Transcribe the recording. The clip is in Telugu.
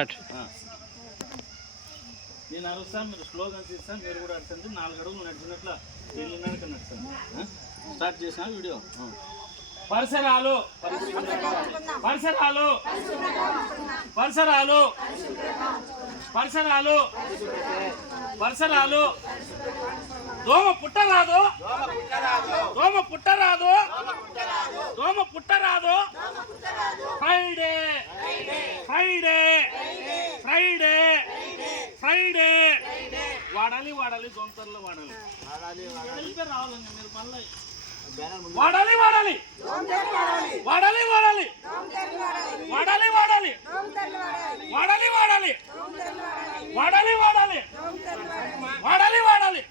స్టార్ట్. నేను అరుస్తాను, మీరు స్లోగన్స్ ఇస్తాను, మీరు కూడా అడుగుతుంది. 4 అడుగులు నడిచినట్ల వెళ్ళినాక నడుస్తాను. స్టార్ట్ చేసిన వీడియో. పరిసరాలు పరిసరాలు పరిసరాలు పరిసరాలు పరిసరాలు దోమ పుట్టరాదు, దోమ పుట్టరాదు, దోమ పుట్టరాదు. ఫ్రైడే ఫ్రైడే ఫ్రైడే ఫ్రైడే వాడాలి వాడాలి దొంతర్లో వాడాలి రావాలండి మీరు మళ్ళీ వాడాలి వాడాలి వాడాలి వాడాలి వాడాలి వాడాలి వాడాలి వాడాలి వాడాలి వాడాలి వాడాలి వాడాలి.